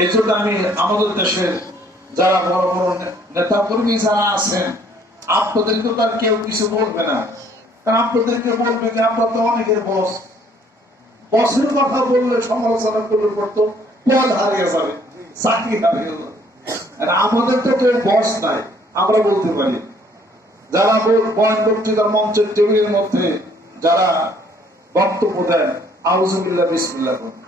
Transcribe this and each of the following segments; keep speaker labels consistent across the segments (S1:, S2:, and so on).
S1: এই জন্য আমি আমাদের দেশের যারা বড় বড় নেতা কর্মী যারা আছেন আপনাদেরকে তো আর কেউ কিছু বলবে না। কারণ আপনাদেরকে বলবে যে তো অনেকের বস বসের কথা বললে সমালোচনা করলে পদ হারিয়ে যাবে, চাকরি হারিয়ে যাবে। আমাদের তো কেউ বস নাই, আমরা বলতে পারি। যারা বয়ান বক্তৃতার মঞ্চের টেবিলের মধ্যে যারা বক্তব্য দেন আউজুবিল্লাহ বিসমিল্লাহ বলেন।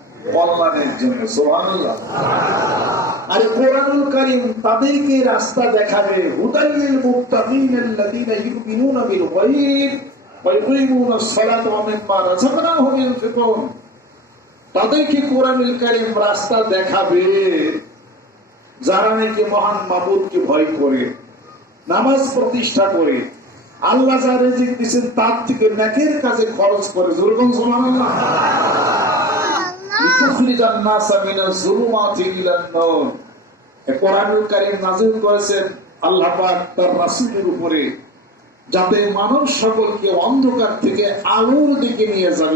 S1: কল্যাণের জন্য, সুবহানাল্লাহ। আর কোরআনুল কারিম তাদেরকে রাস্তা দেখাবে। আল্লাযীনা ইউমিনুনা বিল গায়ব সালাতা ওয়া মিম্মা রাযাকনাহুম ইউনফিকুন তাদেরকে কোরআনুল কারিম রাস্তা দেখাবে। যারা নাকি মহান মাবুদকে ভয় করে, নামাজ প্রতিষ্ঠা করে, আল্লাহ যা রেজিক দিচ্ছেন তার থেকে নেকের কাজে খরচ করে। জুরগন সুবহানাল্লাহ। যাতে মানব সকলকে অন্ধকার থেকে আলোর দিকে নিয়ে যাবে।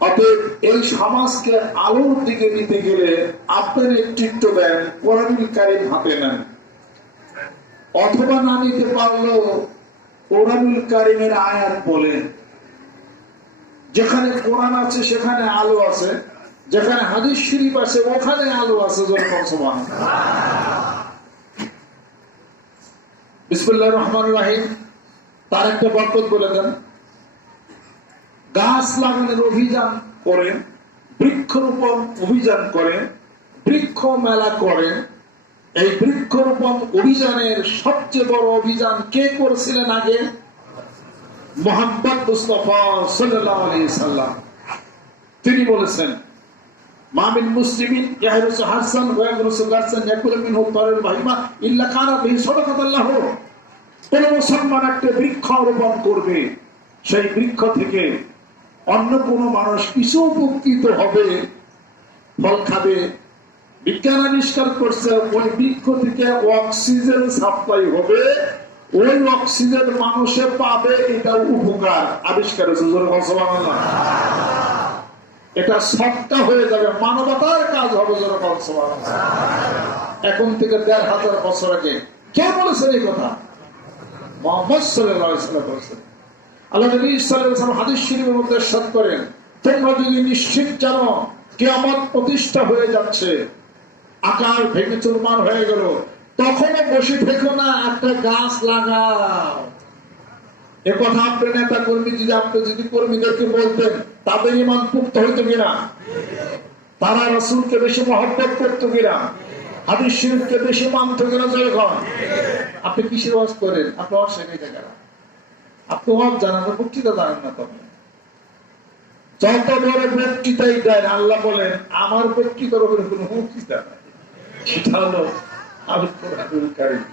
S1: অতএব এই সমাজকে আলোর দিকে নিতে গেলে আপনার নেতৃত্ব দেন, কোরআনুল কারিম হাতে নেন। অথবা না নিতে পারলেও কোরআনুল কারিমের আয়াত বলেন। যেখানে কোরআন আছে, সেখানে আলো আছে। যেখানে হাদিস শরীফ আছে, ওখানে আলো আছে বিসমুল্লাহ রহমান রাহিম। তার একটা বরকত বলে দেন। গাছ লাগানোর অভিযান করেন বৃক্ষরোপণ অভিযান করেন বৃক্ষ মেলা করেন এই বৃক্ষরোপণ অভিযানের সবচেয়ে বড় অভিযান কে করেছিলেন আগে? মোহাম্মদ মুস্তফা সাল্লাল্লাহু আলাইহি সাল্লাম। তিনি বলেছেন, মামিন মুসলিমিন হাসান ইল্লা কোন মুসলমান একটা বৃক্ষ রোপণ করবে, সেই বৃক্ষ থেকে অন্য কোন মানুষ কিছু উপকৃত হবে, ফল খাবে, বিজ্ঞান আবিষ্কার করছে, ওই বৃক্ষ থেকে অক্সিজেন সাপ্লাই হবে ওই অক্সিজেন মানুষে পাবে, এটা উপকার আবিষ্কার। এটা হয়ে যাবে, মানবতার কাজ হবে। এখন থেকে দেড় হাজার বছর আগে কে বলেছেন এই কথা বলেছেন আল্লাহ হাদিস করেন, তোমরা যদি নিশ্চিত জানো, কিয়ামত প্রতিষ্ঠা হয়ে যাচ্ছে, আকার ভেঙে চুরমার হয়ে গেল তখনও বসে থেকো না, একটা গাছ লাগাও। এ কথা আপনার নেতা কর্মী যদি আপনি যদি কর্মীদেরকে বলতেন, তাদের ইমান পুক্ত হইতো কিনা? তারা রসুলকে বেশি মহব্বত করতো কিনা? শরীফকে বেশি মানত কিনা যখন আপনি কিসের করেন? আপনি কেন আপনি বক্তৃতা না তখন। যত বড় বক্তৃতাই দেন, আল্লাহ বলেন, আমার বক্তৃতার উপরে কোনো বক্তৃতা নাই সেটা হলো আল কোরআনুল কারীম